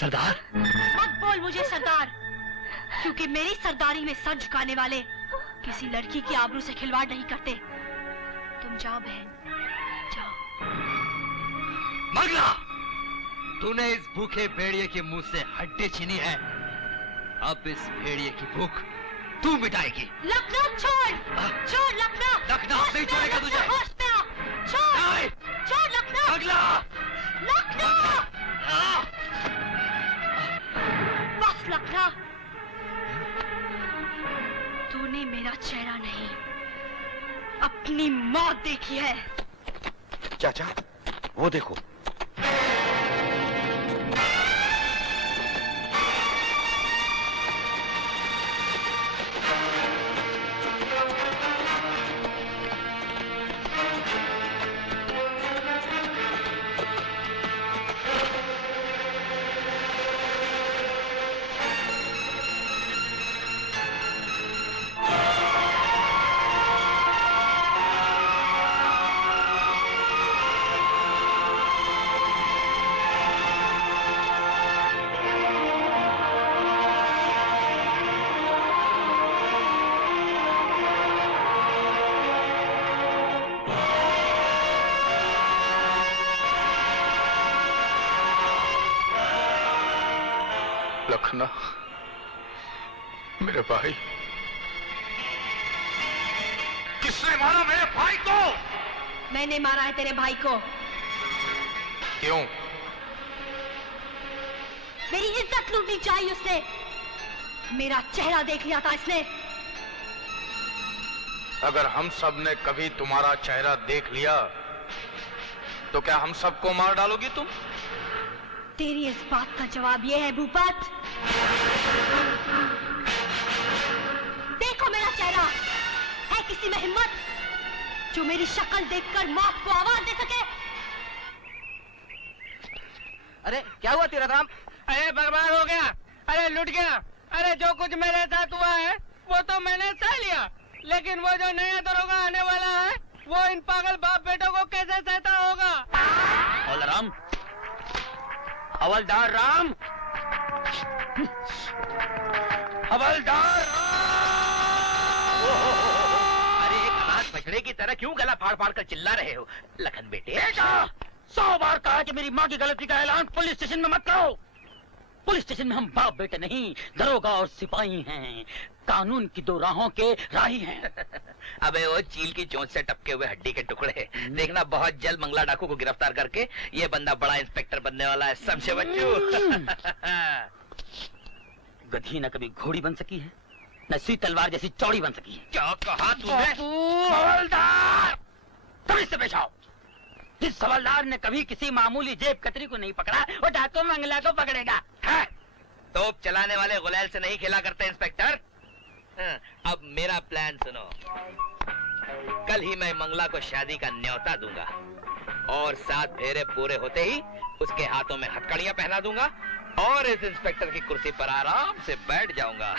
सरदार? मत बोल मुझे सरदार, क्योंकि मेरी सरदारी में सर झुकाने वाले किसी लड़की की आबरू से खिलवाड़ नहीं करते। तुम जाओ बहन, जाओ। मंगला, तूने इस भूखे भेड़िए के मुंह से हड्डी छीनी है, अब इस भेड़िए की भूख तू मिटाएगी। लखनऊ छोड़, छोड़ लखनऊ। लखनऊ नहीं छोड़ेगा तुझे। होश में आ, छोड़, छोड़ लखनऊ। मंगला, लखनऊ। बस लखनऊ, तूने मेरा चेहरा नहीं, अपनी मौत देखी है। चाचा, वो देखो। लखनऊ, मेरे भाई। किसने मारा मेरे भाई को? मैंने मारा है तेरे भाई को। क्यों? मेरी इज्जत लूटनी चाहिए उसने, मेरा चेहरा देख लिया था इसने। अगर हम सब ने कभी तुम्हारा चेहरा देख लिया तो क्या हम सबको मार डालोगी तुम? तेरी इस बात का जवाब ये है भूपत। देखो मेरा चेहरा, है किसी में हिम्मत जो मेरी शक्ल देखकर मौत को आवाज दे सके? अरे क्या हुआ तेरा राम? अरे बर्बाद हो गया, अरे लुट गया। अरे जो कुछ मेरे साथ हुआ है वो तो मैंने सह लिया, लेकिन वो जो नया दरोगा आने वाला है वो इन पागल बाप बेटों को कैसे सहता होगा? राम, हवलदार राम, हवलदार राम। अरे एक अनाथ बछड़े की तरह क्यों गला फाड़ फाड़ कर चिल्ला रहे हो? लखन बेटे, बेटा, 100 बार कहा कि मेरी माँ की गलती का ऐलान पुलिस स्टेशन में मत करो। पुलिस स्टेशन में हम बाप बेटे नहीं, दरोगा और सिपाही हैं, कानून की दो राहों के राही हैं। अबे वो चील की चोंच से टपके हुए हड्डी के टुकड़े, देखना बहुत जल्द मंगला डाकू को गिरफ्तार करके ये बंदा बड़ा इंस्पेक्टर बनने वाला है। समझे बच्चू? गधी न कभी घोड़ी बन सकी है, न सुई तलवार जैसी चौड़ी बन सकी है। क्या कहा तूने? हवलदार, कभी से पेश आओ। जिस हवलदार ने कभी किसी मामूली जेब कतरी को नहीं पकड़ा, वो डाकू मंगला को पकड़ेगा। है? तोप चलाने वाले गुलैल से नहीं खेला करते इंस्पेक्टर। अब मेरा प्लान सुनो। कल ही मैं मंगला को शादी का न्योता दूंगा और 7 फेरे पूरे होते ही उसके हाथों में हथकड़ियां पहना दूंगा और इस इंस्पेक्टर की कुर्सी पर आराम से बैठ जाऊंगा।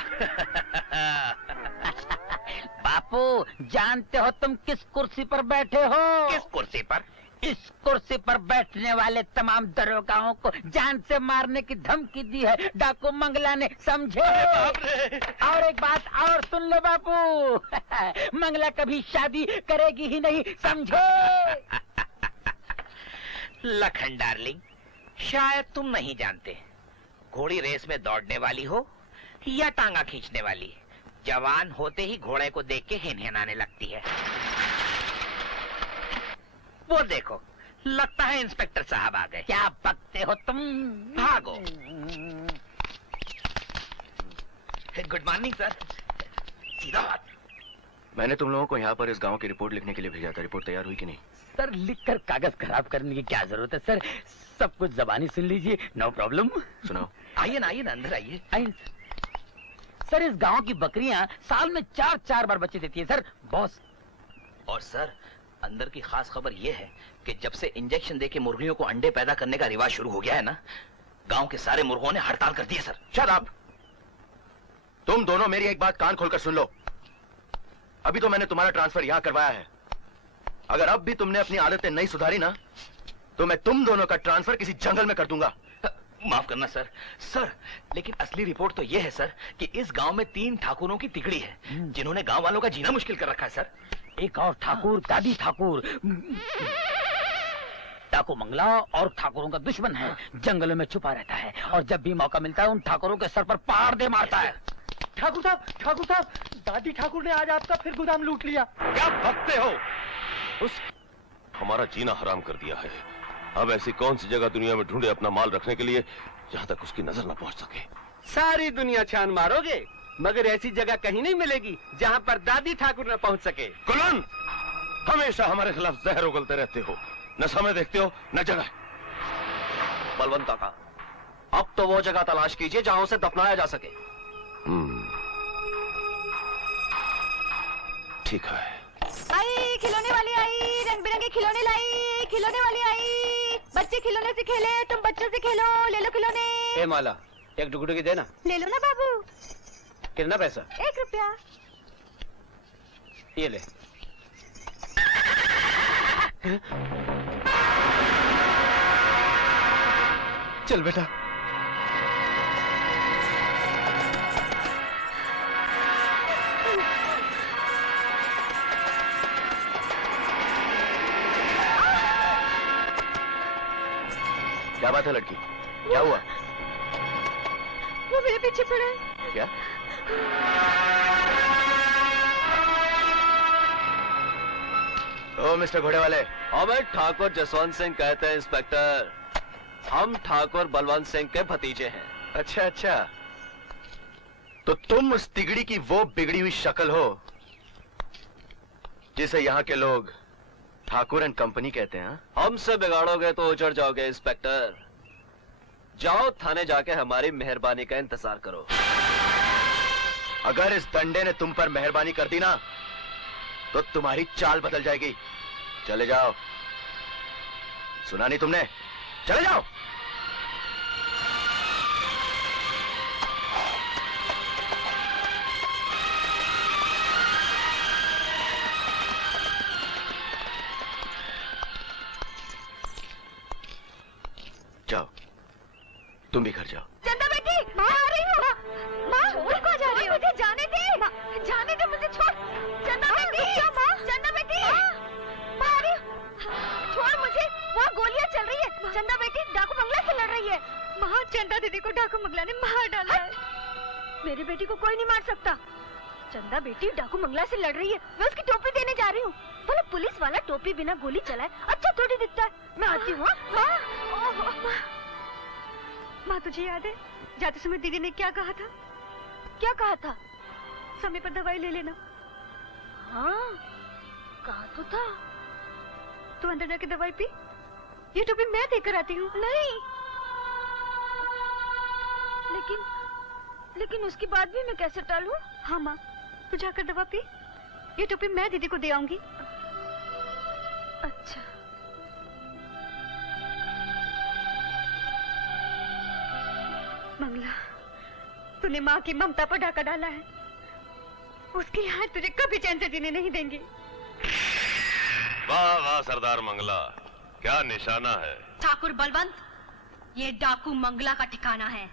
बापू, जानते हो तुम किस कुर्सी पर बैठे हो? किस कुर्सी पर? इस कुर्सी पर बैठने वाले तमाम दरोगाओं को जान से मारने की धमकी दी है डाकू मंगला ने, समझे? और एक बात और सुन लो बापू, मंगला कभी शादी करेगी ही नहीं, समझे? लखन डार्लिंग, शायद तुम नहीं जानते, घोड़ी रेस में दौड़ने वाली हो या टांगा खींचने वाली, जवान होते ही घोड़े को देख के हिनहिनाने लगती है। वो देखो, लगता है इंस्पेक्टर साहब आ गए। क्या बकते हो तुम? भागो। Good morning sir. सीधा बात। मैंने तुम लोगों को यहाँ पर इस गांव की रिपोर्ट लिखने के लिए भेजा था। रिपोर्ट तैयार हुई कि नहीं? सर, लिखकर कागज खराब करने की क्या जरूरत है सर, सब कुछ जबानी सुन लीजिए, नो प्रॉब्लम। सुनाओ। आइए ना, आइए ना, अंदर आइए। आइए सर, इस गांव की बकरियां साल में 4-4 बार बच्चे देती है सर, बॉस। और सर, अंदर की खास खबर यह है कि जब से इंजेक्शन देके मुर्गियों को अंडे पैदा करने का रिवाज शुरू हो गया है ना, गांव के सारे मुर्गों ने हड़ताल कर दी है सर। Shut up. तुम दोनों मेरी एक बात कान खोलकर सुन लो। अभी तो मैंने तुम्हारा ट्रांसफर यहां करवाया है। अगर अब भी तुमने अपनी आदतें नहीं सुधारी ना, तो मैं तुम दोनों का ट्रांसफर किसी जंगल में कर दूंगा। माफ करना सर। सर, लेकिन असली रिपोर्ट तो ये है सर कि इस गांव में 3 ठाकुरों की तिगड़ी है जिन्होंने गांव वालों का जीना मुश्किल कर रखा है सर। एक और ठाकुर, दादी ठाकुर, डाकू मंगला और ठाकुरों का दुश्मन है। जंगलों में छुपा रहता है और जब भी मौका मिलता है उन ठाकुरों के सर पर पहाड़ दे मारता है। ठाकुर साहब, दादी ठाकुर ने आज आपका फिर गोदाम लूट लिया। क्या भगते हो? हमारा जीना हराम कर दिया है। अब ऐसी कौन सी जगह दुनिया में ढूंढे अपना माल रखने के लिए जहाँ तक उसकी नजर न पहुँच सके। सारी दुनिया छान मारोगे मगर ऐसी जगह कहीं नहीं मिलेगी जहाँ पर दादी ठाकुर न पहुँच सके। कुलन, हमेशा हमारे खिलाफ जहर उगलते रहते हो। न समय देखते हो न जगह। बलवंत काका, अब तो वो जगह तलाश कीजिए जहाँ उसे दफनाया जा सके। ठीक है। आई खिलौने वाली आई, रंग बिरंगे खिलौने लाई, खिलौने वाली आई। बच्चे खिलौने से खेले, तुम बच्चों से खेलो। ले लो खिलौने। ए माला, एक डुगडुगी देना। ले लो ना बाबू। कितना पैसा? 1 रुपया। ये ले। चल बेटा। क्या बात है लड़की? क्या हुआ? वो मेरे पीछे पड़ा है। क्या? ओ मिस्टर घोड़े वाले। हमें ठाकुर जसवंत सिंह कहते हैं इंस्पेक्टर। हम ठाकुर बलवंत सिंह के भतीजे हैं। अच्छा अच्छा, तो तुम उस तिगड़ी की वो बिगड़ी हुई शक्ल हो जिसे यहाँ के लोग ठाकुर एंड कंपनी कहते हैं। हमसे बिगाड़ोगे तो उजड़ जाओगे इंस्पेक्टर। जाओ थाने जाके हमारी मेहरबानी का इंतजार करो। अगर इस डंडे ने तुम पर मेहरबानी कर दी ना तो तुम्हारी चाल बदल जाएगी। चले जाओ। सुना नहीं तुमने? चले जाओ। जाओ, तुम भी घर जाओ। चंदा बेटी, माँ आ रही हूँ। माँ, छोड़ को जा रही हो? मुझे जाने दे। जाने दे मुझे, छोड़। चंदा बेटी, चंदा बेटी, माँ आ रही हूँ। छोड़ मुझे, वहाँ गोलियाँ चल रही है। चंदा बेटी डाकू मंगला से लड़ रही है। माँ, चंदा दीदी को डाकू मंगला ने मार डाला है। मेरी बेटी को कोई नहीं मार सकता। चंदा बेटी डाकू मंगला से लड़ रही है। मैं उसकी टोपी देने जा रही हूँ। बोले पुलिस वाला टोपी बिना गोली चलाए अच्छा थोड़ी दिखता है। मैं आती हूँ। माँ, तुझे याद है जाते समय दीदी ने क्या कहा था? क्या कहा था? समय पर दवाई ले लेना। हाँ, कहा तो था। तू अंदर जाके दवाई पी। ये टोपी मैं देकर आती हूँ। नहीं, लेकिन उसकी बात भी मैं कैसे टालूं? हाँ माँ, तू जाकर दवा पी। ये टोपी मैं दीदी को दे आऊंगी। अच्छा। मंगला, तूने माँ की ममता पर डाका डाला है। उसकी याद तुझे कभी चैन से जीने नहीं देंगी। वाह वाह सरदार मंगला, क्या निशाना है। ठाकुर बलवंत, ये डाकू मंगला का ठिकाना है।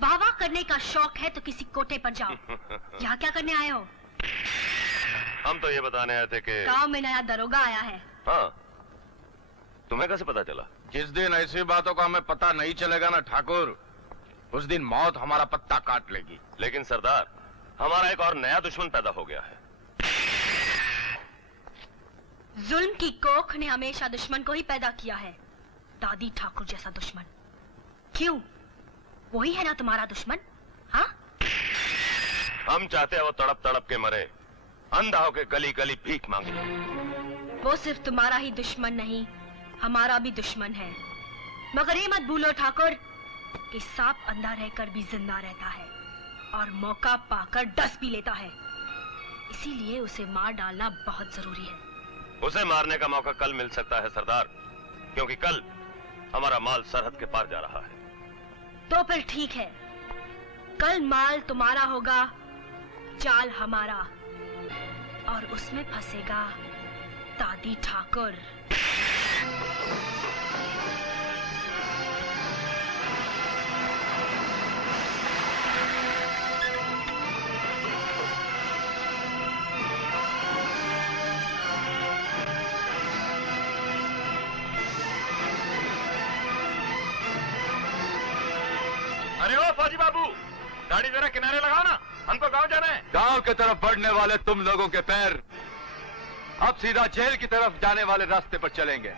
वाह करने का शौक है तो किसी कोटे पर जाओ। यहाँ क्या करने आए हो? हम तो ये बताने आए थे कि गांव में नया दरोगा आया है। हाँ, तुम्हें कैसे पता चला? जिस दिन ऐसी बातों का हमें पता नहीं चलेगा ना ठाकुर, उस दिन मौत हमारा पत्ता काट लेगी। लेकिन सरदार, हमारा एक और नया दुश्मन पैदा हो गया है। जुल्म की कोख ने हमेशा दुश्मन को ही पैदा किया है। दादी ठाकुर जैसा दुश्मन। क्यों? वही है ना तुम्हारा दुश्मन? हाँ? हम चाहते हैं वो तड़प तड़प के मरे, अंधा होके गली गली भीख मांगे। वो सिर्फ तुम्हारा ही दुश्मन नहीं, हमारा भी दुश्मन है। मगर ये मत भूलो ठाकुर कि सांप अंधा रहकर भी जिंदा रहता है और मौका पाकर डस भी लेता है। इसीलिए उसे मार डालना बहुत जरूरी है। उसे मारने का मौका कल मिल सकता है सरदार, क्योंकि कल हमारा माल सरहद के पार जा रहा है। तो फिर ठीक है, कल माल तुम्हारा होगा, जाल हमारा, और उसमें फंसेगा दादी ठाकुर। गाड़ी जरा किनारे लगाओ ना, हमको गांव जाना है। गांव की तरफ बढ़ने वाले तुम लोगों के पैर अब सीधा जेल की तरफ जाने वाले रास्ते पर चलेंगे,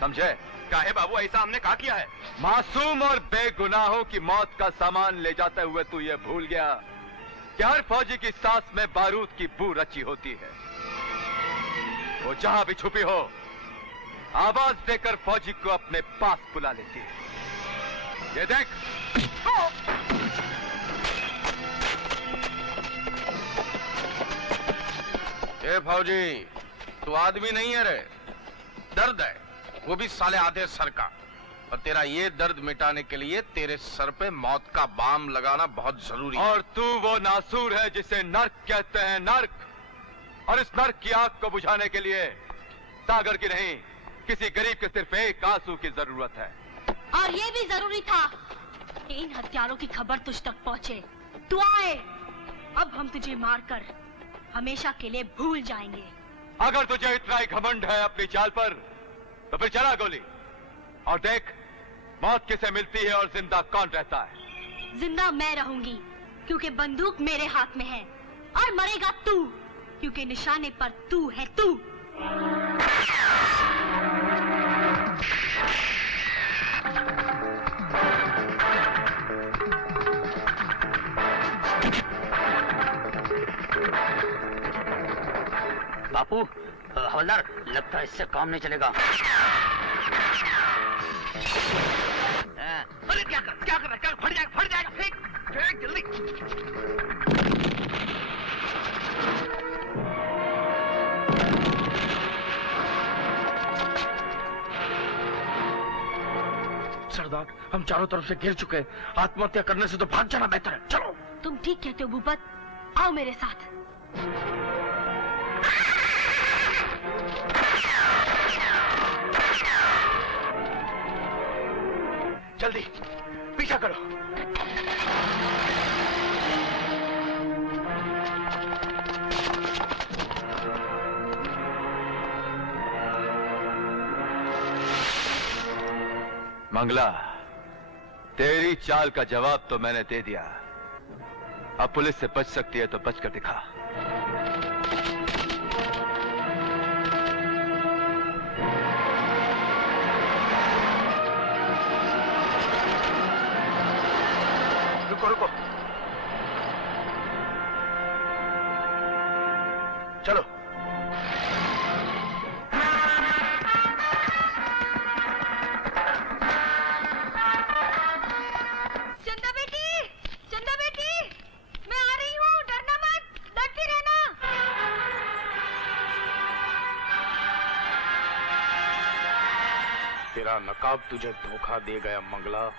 समझे? काहे बाबू, ऐसा हमने कहा किया है? मासूम और बेगुनाहों की मौत का सामान ले जाते हुए तू ये भूल गया कि हर फौजी की सांस में बारूद की बू रची होती है। वो जहां भी छुपी हो, आवाज देकर फौजी को अपने पास बुला लेती है। ये देख, ए फौजी, तू आदमी नहीं है रे, दर्द है, वो भी साले आधे सर का। और तेरा ये दर्द मिटाने के लिए तेरे सर पे मौत का बाम लगाना बहुत जरूरी है। और तू वो नासूर है जिसे नर्क कहते हैं, नर्क। और इस नर्क की आग को बुझाने के लिए सागर की नहीं, किसी गरीब के सिर्फ एक आंसू की जरूरत है। और ये भी जरूरी था, इन हत्यारों की खबर तुझ तक पहुँचे। तू आए, अब हम तुझे मारकर हमेशा के लिए भूल जाएंगे। अगर तुझे इतना ही घमंड है अपनी चाल पर, तो फिर चला गोली और देख मौत किसे मिलती है और जिंदा कौन रहता है। जिंदा मैं रहूंगी क्योंकि बंदूक मेरे हाथ में है, और मरेगा तू क्योंकि निशाने पर तू है तू। बापू, हवलदार, लगता है इससे काम नहीं चलेगा। अरे क्या कर रहा है? फट जाएगा, फेंक जल्दी। सरदार, हम चारों तरफ से घिर चुके हैं, आत्महत्या करने से तो भाग जाना बेहतर है। चलो। तुम ठीक कहते हो भूपत, आओ मेरे साथ। जल्दी पीछा करो। मंगला, तेरी चाल का जवाब तो मैंने दे दिया, अब पुलिस से बच सकती है तो बच कर दिखा। रुको, चलो। चंदा बेटी, मैं आ रही हूँ, डरना मत, डरती रहना। तेरा नकाब तुझे धोखा दे गया मंगला।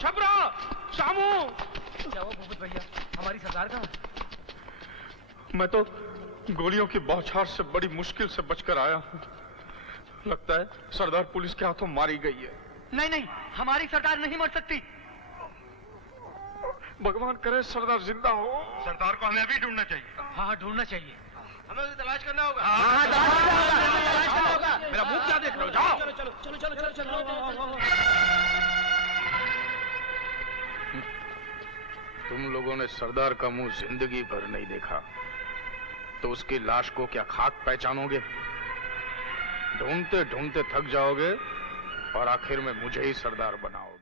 छपरा, शामू। क्या हुआ भूपत भैया, हमारी सरदार कहाँ? मैं तो गोलियों की बौछार से बड़ी मुश्किल से बचकर आया हूँ। लगता है सरदार पुलिस के हाथों मारी गई है। नहीं, हमारी सरदार नहीं मर सकती। भगवान करे सरदार जिंदा हो। सरदार को हमें अभी ढूंढना चाहिए। हाँ, ढूंढना चाहिए। हमें उसे तलाश करना होगा। हाँ, तलाश करना होगा। मेरा मुंह क्या देख रहे हो? जाओ। चलो। तुम लोगों ने सरदार का मुंह जिंदगी भर नहीं देखा, तो उसकी लाश को क्या खाक पहचानोगे? ढूंढते ढूंढते थक जाओगे और आखिर में मुझे ही सरदार बनाओगे।